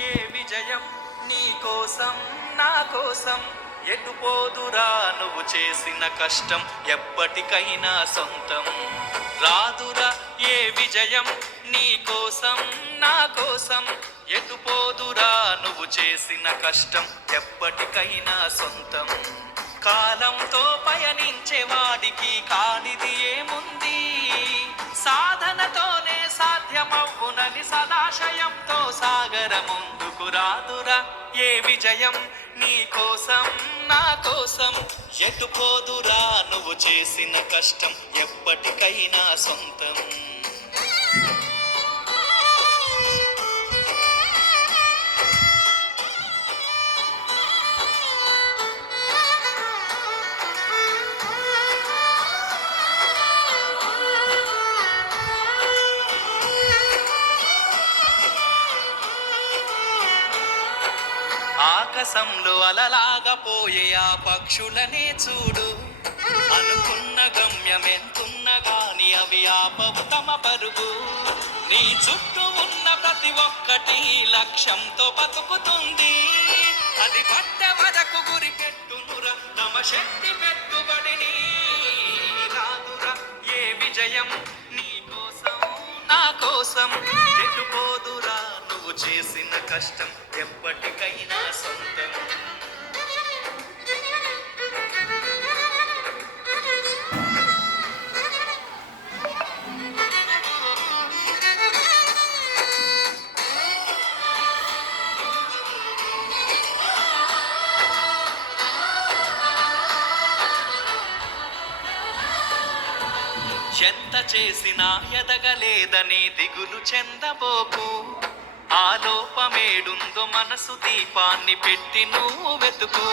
ఏ విజయం నీ కోసం నా కోసం ఎటుపోదురా నువ్వు చేసిన కష్టం ఎప్పటికైనా సొంతం రాదురా ఏ విజయం నీ కోసం నా కోసం ఎటుపోదురా నువ్వు చేసిన కష్టం ఎప్పటికైనా సొంతం కాలంతో పయనించే వాడికి కానిది ఏముంది సాధనతోనే సాధ్యమవునని సదాశయంతో సాగర ముందుకు రాదురా ఏ విజయం నీ కోసం నా కోసం ఎటుపోదురా నువ్వు చేసిన కష్టం ఎప్పటికైనా సొంతం ఆకాశంలో అలలాగా పోయే ఆ పక్షులనే చూడు అనుకున్న గమ్యం ఎంతున్నా గాని అవి ఆపవు తమ పరుగు నీ చుట్టూ ఉన్న ప్రతి ఒక్కటి లక్ష్యంతో బతుకుతుంది అది పట్ట వరకు గురి పెట్టునురా తమ శక్తి పెట్టుబడిని రాదురా ఏ విజయం నీ కోసం నా కోసం ఎటుపోదురా నువ్వు చేసిన కష్టం ఎప్పటికైనా సొంతం ఎంత చేసినా ఎదగలేదని దిగులు చెందబోకు ఆ లోపమేడుందో మనసు దీపాన్ని పెట్టి నువ్వు వెతుకు